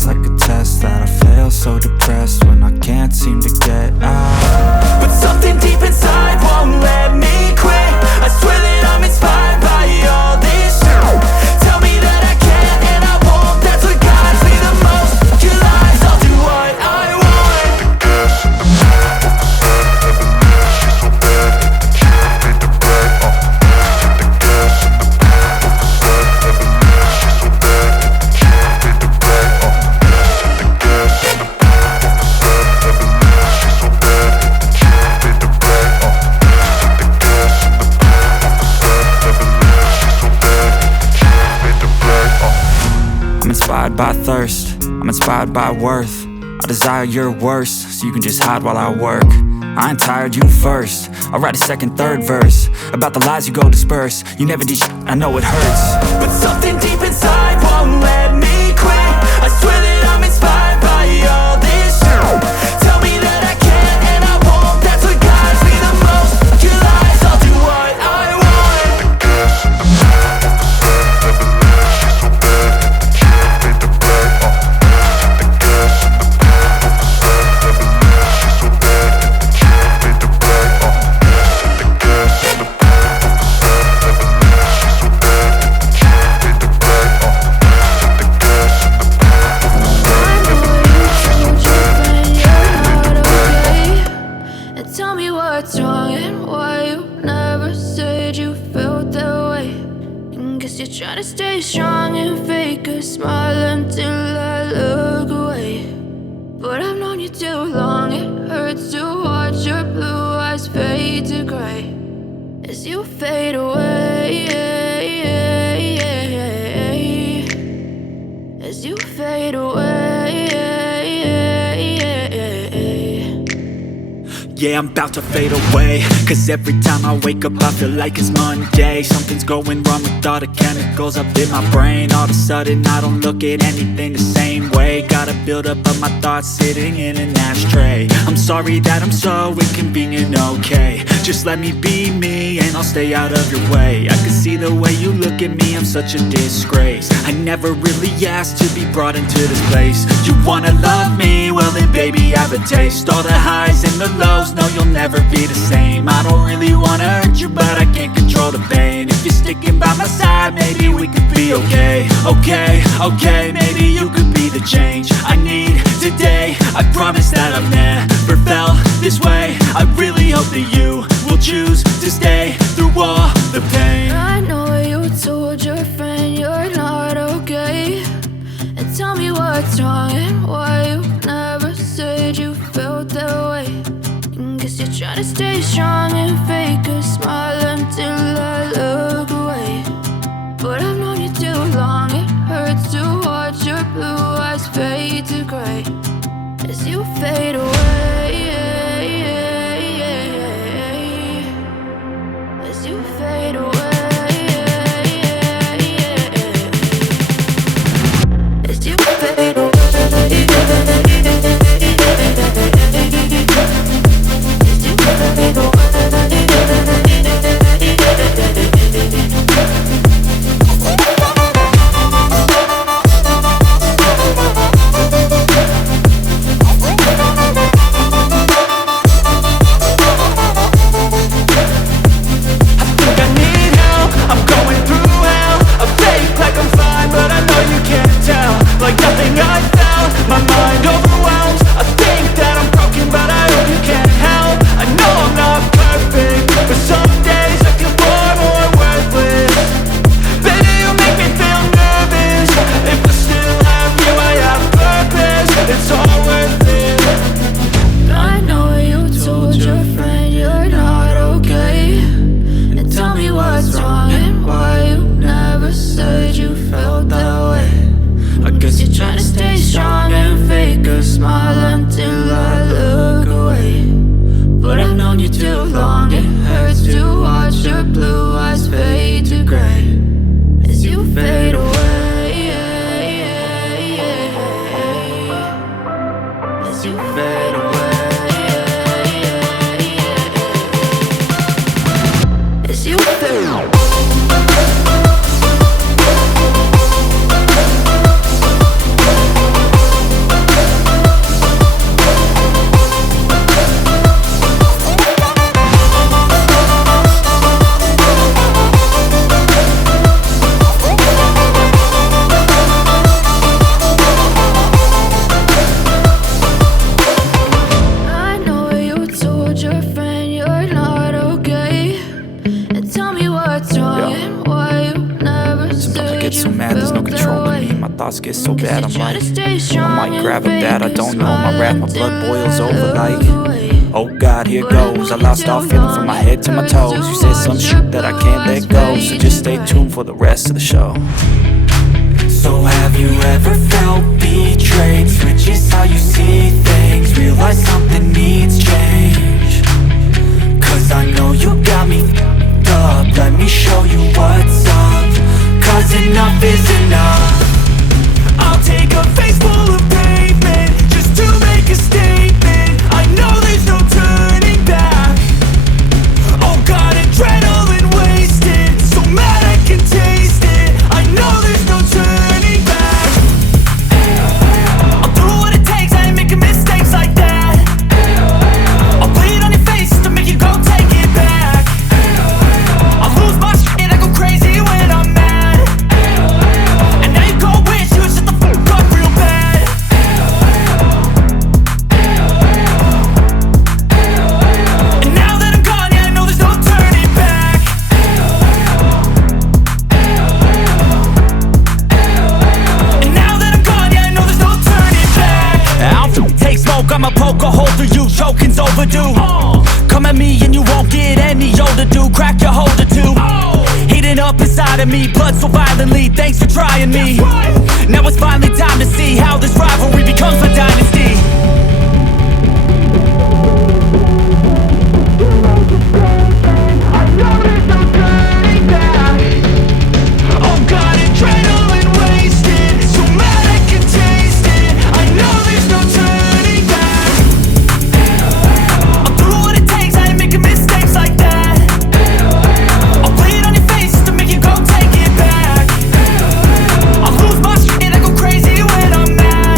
It's like a test that I fail, so depressed when I can't seem to get out. But something deep inside won't let me quit. I swear that I'm inspired by all this shit. Tell me that I can't and I won't. That's what guides me the most. Your lies, I'll do what I want. Gas in the back of the sun, never leave. She's so bad that the killer made the bag. Hit the gas in the back of the sun, never leave. She's so bad that the killer made the bag. Hit the gas in the back of the sun, never leave. She's so bad that the killer made the bag. Hit the gas in the back of the sun, never leave. She's so bad that the killer made the bag. I'm inspired by thirst, I'm inspired by worth. I desire your worst, so you can just hide while I work. I ain't tired, you first. I'll write a second, third verse about the lies you go disperse. You never did shit, I know it hurts. But something deep inside won't let me quit. I swear that I'm inspired by all this shit. Tell me that I can't and I won't. That's what guides me the most. Your lies, I'll do what I want. Gas in the back of the sun, never leave. She's so bad that the killer made the bag. Hit the gas in the back of the sun, never leave. She's so bad that the killer made the bag. Hit the gas in the back of the sun, never leave. She's so bad that the killer made the bag. Hit the gas in the back of the sun, never leave. She's so bad that the killer made the bag. And tell me what's wrong and why you never said you felt that way. And guess you're trying to stay strong and fake a smile until I look away. But I've known you too long, it hurts to watch your blue eyes fade to gray as you fade away. As you fade away. Yeah, I'm about to fade away, cause every time I wake up I feel like it's Monday. Something's going wrong with all the chemicals up in my brain. All of a sudden I don't look at anything the same way. Gotta build up of my thoughts sitting in an ashtray. I'm sorry that I'm so inconvenient, okay. Just let me be me and I'll stay out of your way. I can see the way you look at me, I'm such a disgrace. I never really asked to be brought into this place. You wanna love me? Well then baby I have a taste. All the highs and the lows, no you'll never be the same. I don't really wanna hurt you but I can't control the pain. If you're sticking by my side maybe we could be okay. Okay, maybe you could be the change I need today. I promise that I've never felt this way. I really hope that you will choose to stay through all the pain. I know you told your friend you're not okay. And tell me what's wrong and why you never said you felt that way. And guess you're trying to stay strong and fake a smile until I look away. But I've known you too long, it hurts to watch your blue eyes fade to gray as you fade away. As you fade away. As you fade away. As you fade away. Like nothing I found, my mind overwhelms. I think that I'm broken, but I hope you can't help. I know I'm not perfect, but some days I feel far more worthless. Baby, you make me feel nervous. If I still have you, I have purpose. It's all worth it. I know you told your friend you're not okay. And tell me what's wrong and why you never said you felt that way. I guess you're trying to stay strong and fake a smile until I look away. But I've known you too long, it hurts to watch your blue eyes fade to gray as you fade away. As you fade away. As you fade away. thoughts get so bad, I'm like, I might grab a bat, I don't know, my wrath, my blood boils over like, oh God, here goes. I lost all feeling from my head to my toes. You said some shit that I can't let go, so just stay tuned for the rest of the show. So have you ever felt betrayed? Switches how you see things, realize something needs change. Cause I know you got me f***ed up, let me show you what's up. Cause enough is enough. I'll take a face full of pavement just to make a statement. I know there's no turning back. Oh God, adrenaline wasted, so mad I can taste it. I know there's no turning back. I'll do what it takes, I ain't making mistakes like that. I'll bleed on your face to make you go take it back. I'll lose my shit, I go crazy when I'm mad. And now you go wish you would shut the fuck up real bad. And now that I'm gone, yeah, I know there's no turning back. And now that I'm gone, yeah, I know there's no turning back. I'll take smoke, I'ma poke a hole through you, choking's overdue. Come at me and you won't get any older, dude. Crack your holder too. Heating up inside of me, blood so violently. Thanks for trying me. Now it's finally time to see how this rivalry becomes a dynasty. Oh God, adrenaline wasted, so mad I can taste it. I know there's no turning back. I'll do what it takes, I ain't making mistakes like that. I'll bleed on your face to make you go take it back. I'll lose my shit, I go crazy when I'm mad.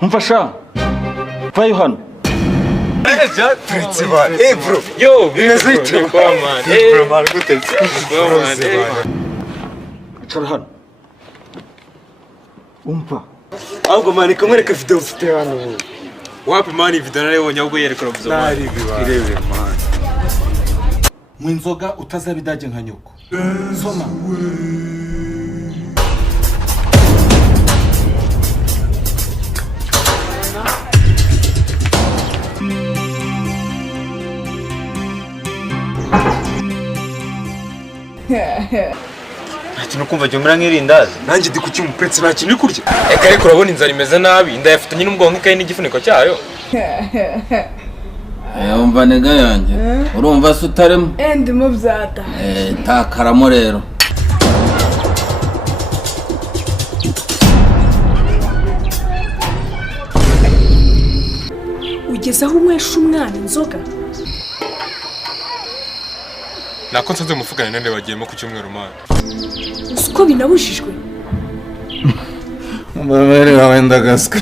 Mfasha. Vayo hano. Principal. Bro. Yo, Bimeze bite? man. Bro, man, gute? Icara hano. Umva. Ahubwo man, kamwereka video ufite hano. Wapi man video narayibonye ahubwo yerekana ubuzima. Naribi wa. Irebe man. Mu inzoga utazabidage nka nyoko. Soma. Ati nukumva jyo mura nk'irindazi. Nanjye ndi kuki umupretsi nta kintu kurya. Eka ariko urabona inzara imeze nabi, inda yafatanye n'ubwonko ikaye n'igifuniko cyayo. Umva nega yanjye urumva se utarimo ndimo byata takaramo rero ugeze aho unywesha umwana inzoga Nako nsanze muvugana nande bagiyemo ku cyumweru man. uko binabujijwe Mbere wawe ndagaswe.